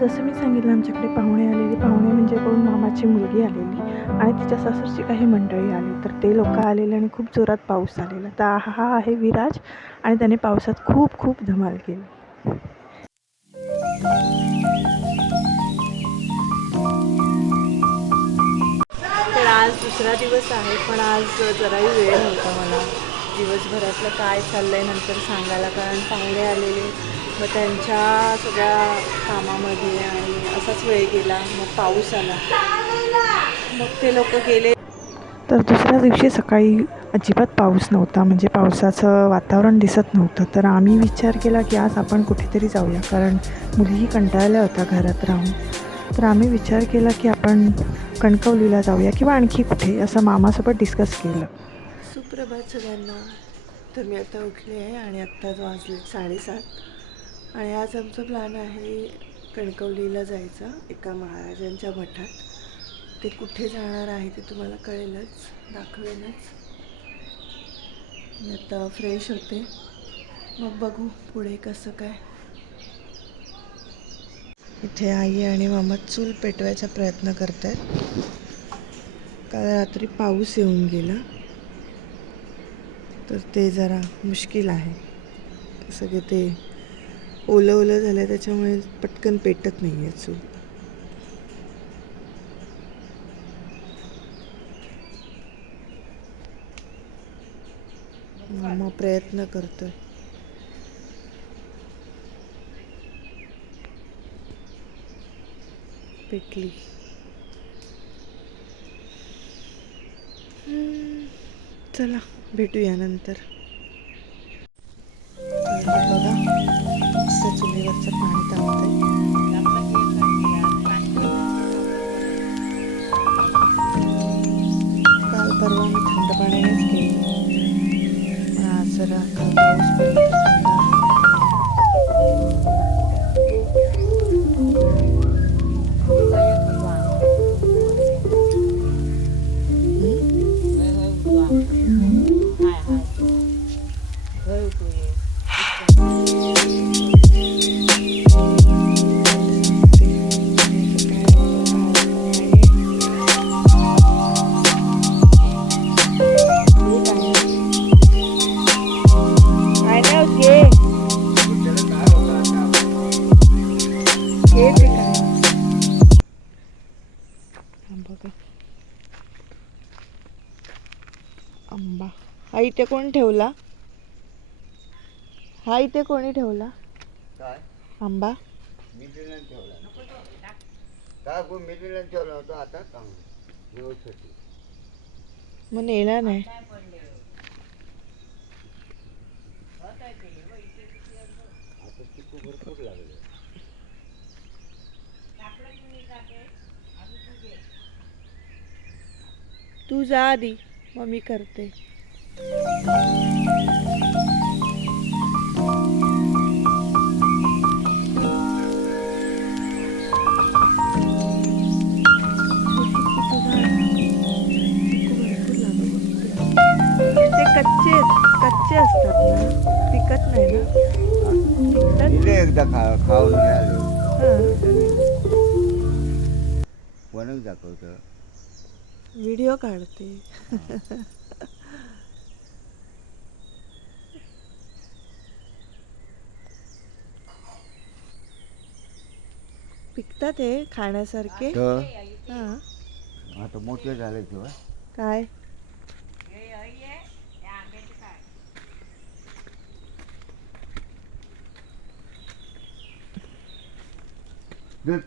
जसं मी सांगितलं आमच्याकडे पाहुणे आलेले, पाहुणे म्हणजे कोण मामाची मुलगी आलेली आणि तिच्या सासरची काही मंडळी आली. तर ते लोकं आलेले आणि खूप जोरात पाऊस आलेला. तर हा आहे विराज आणि त्याने पावसात खूप खूप धमाल केली. तर आज दुसरा दिवस आहे, पण आज जराही वेळ नव्हता मला दिवसभरातलं काय चाललं आहे नंतर सांगायला, कारण पाहुणे आलेले, मग त्यांच्या सगळ्या कामामध्ये आणि असाच वेळ गेला. मग पाऊस आला, मग ते लोक गेले. तर दुसऱ्या दिवशी सकाळी अजिबात पाऊस नव्हता, म्हणजे पावसाचं वातावरण दिसत नव्हतं. तर आम्ही विचार केला की आज आपण कुठेतरी जाऊया, कारण मुलीही कंटाळल्या होत्या घरात राहून. तर आम्ही विचार केला की आपण कणकवलीला जाऊया किंवा आणखी कुठे, असं मामासोबत डिस्कस केलं. सुप्रभात सगळ्यांना. तर मी आता उठले आहे आणि आत्ताच वाजले 7:30 आणि आज आमचा प्लॅन आहे कणकवलीला जायचा एका महाराजांच्या मठात. ते कुठे जाणार आहे ते तुम्हाला कळेलच, दाखवेनच. मी आता फ्रेश होते, मग बघू पुढे कसं काय. इथे आई आणि मामा चूल पेटवायचा प्रयत्न करत आहेत. काल रात्री पाऊस येऊन गेला, तर ते जरा मुश्किल आहे. सगळे ते ओलं ओलं झालं, त्याच्यामुळे पटकन पेटत नाही आहे चूल. मामा प्रयत्न करतोय. पेटली. चला भेटूया नंतर. बघा मस्त चुलीवरचं पाणी तापतंय. काल परवा मी थंड पाण्यानेच केली, पण आज जरा पाऊस पडला तर थंड आंबा. हा इथे कोण ठेवला? हा इथे कोणी ठेवला आंबा? मग नेला नाही. तू जा आधी, मग मी करते. कच्चे असतात ना, पिकत नाही ना. एकदा खाऊन दाखवत व्हिडिओ काढते. पिकतात हे खाण्यासारखे. आता मोठे झाले किंवा काय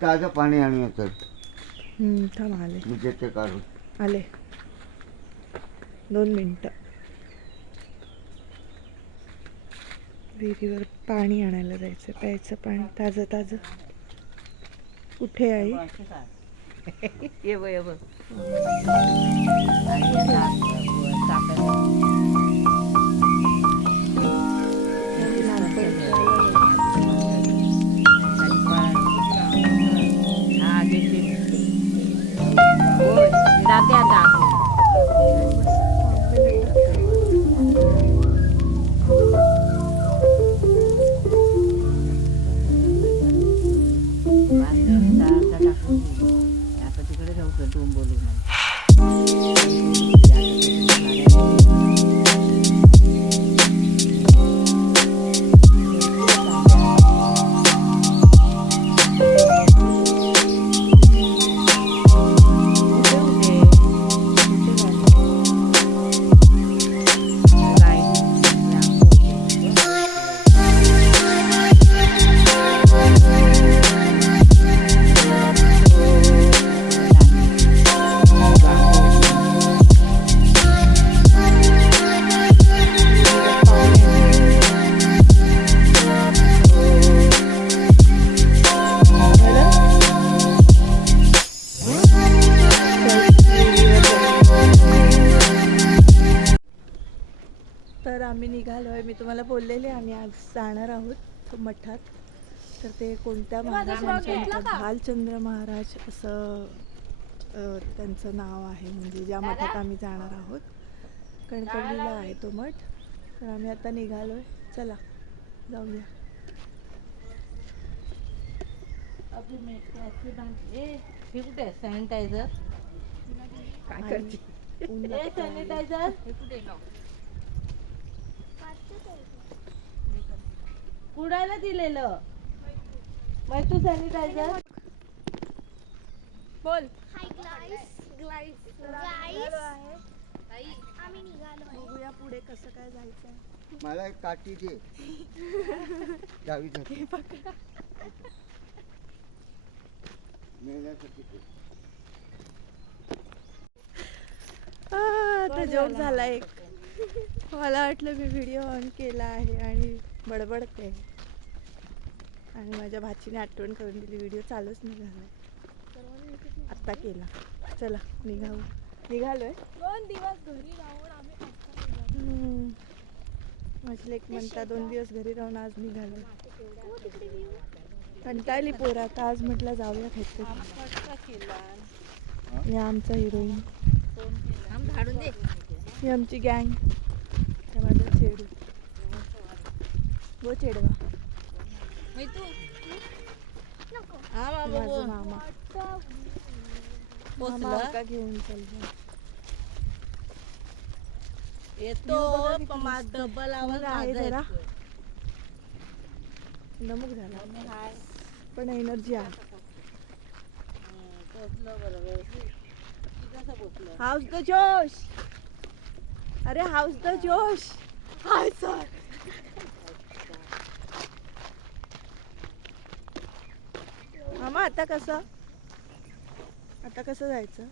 ताजं पाणी आणूया तर. थांब आले, मी देते काढून. आले 2 मिनटं. विहिरीवर पाणी आणायला जायचं, प्यायचं पाणी ताजं ताजं. कुठे आई? मला बोललेले आम्ही आज जाणार आहोत मठात. तर ते कोणत्या महाराजांच्या मठात, भालचंद्र महाराज असं त्यांचं नाव आहे, म्हणजे ज्या मठात आम्ही जाणार आहोत. कणकवलीला आहे तो मठ. तर आम्ही आता निघालोय. चला जाऊया. कुठे सॅनिटायझर काय करते सॅनिटायझर कुडायला दिलेलं मग तू सॅनिटायझर बोल. हाय गाईस आम्ही निघालो आहे. बघूया पुढे कसं काय जायचं. मला एक काठी दे. जावीसाठी मेल्यासाठी दे. आता जोक झाला एक. मला वाटलं मी व्हिडिओ ऑन केला आहे आणि बडबडते, आणि माझ्या भाचीने आठवण करून दिली. व्हिडिओ चालूच नाही झाला, आत्ता केला. चला निघालोय. 2 दिवस घरी राहून आम्ही माझी लेक म्हणता 2 दिवस घरी राहून आज निघालो. कंटाळली पोरं आता. आज म्हटलं जाऊया काहीतरी. हे आमचा हिरोईन, ही आमची गँग. माझा चेडू, वो चेडवा माझा मामा. मामा का घेऊन चालला. येतो डबल आवाज आहे जरा नमक झाला, पण एनर्जी आहे. हाऊस द जोश. अरे हाऊस द जोश. Hi sir. मामा आता कसं जायचं.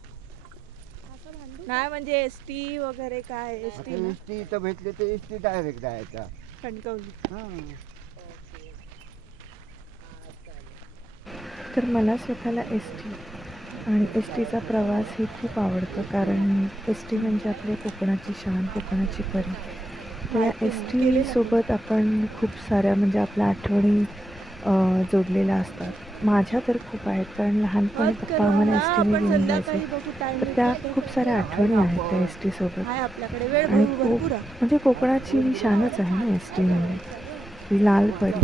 नाही म्हणजे एसटी वगैरे काय. एसटी ना एसटी इथं भेटले तर एसटी डायरेक्ट जायचा. कणकवली. हां. तर मला स्वतःला एस टी आणि एस टीचा प्रवास हे खूप आवडतं, कारण एस टी म्हणजे आपल्या कोकणाची शान, कोकणाची परी. तर या एस टीसोबत आपण खूप साऱ्या म्हणजे आपल्या आठवणी जोडलेल्या असतात. माझ्या तर खूप आहेत, कारण लहानपणी पप्पा आम्हाला एस टीने घेऊन जायचे. तर त्या खूप साऱ्या आठवणी आहेत त्या एस टीसोबत. आणि म्हणजे कोकणाची ही शानच आहे ना एस टी म्हणजे. ही लाल परी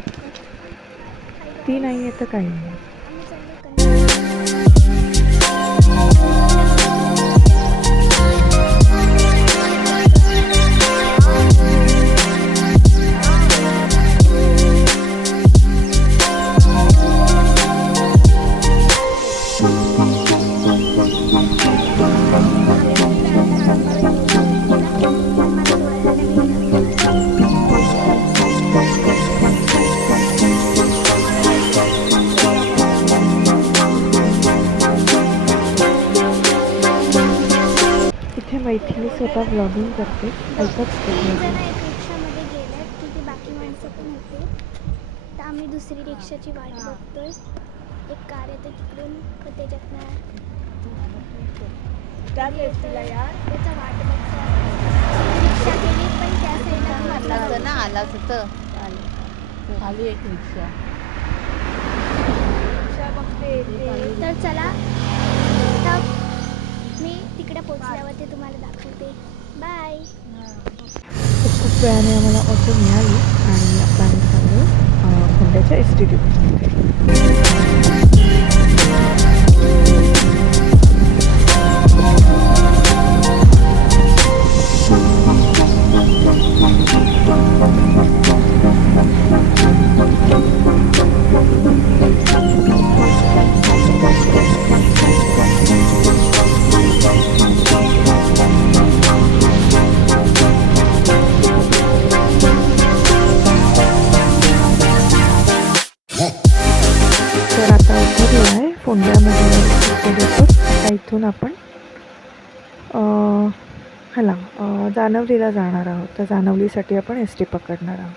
ती नाही आहे तर काही नाही. मैथिली स्वतः व्लॉगिंग करते. ऐकत जण एक रिक्षामध्ये गेल्यात, तिथे बाकी माणसं पण होते. तर आम्ही दुसरी रिक्षाची वाट बघतोय. एक कार येते तिकडून, तर त्याच्यातनं त्याचा वाट बघतोय. रिक्षा गेली पण त्या साईडला ना आलाच होतं. आली एक रिक्षा. तर चला, तर मी तिकडे पोचल्यावर ते तुम्हाला दाखवते. बाय. खूप वेळाने आम्हाला ऑटो मिळाली आणि आता आम्ही चाललो खोंड्याच्या एस टी डिपोमध्ये. तर आता उतरलो आहे फोंड्यामध्ये. इथून आपण ह्याला जानवलीला जाणार आहोत. तर जानवलीसाठी आपण एस टी पकडणार आहोत.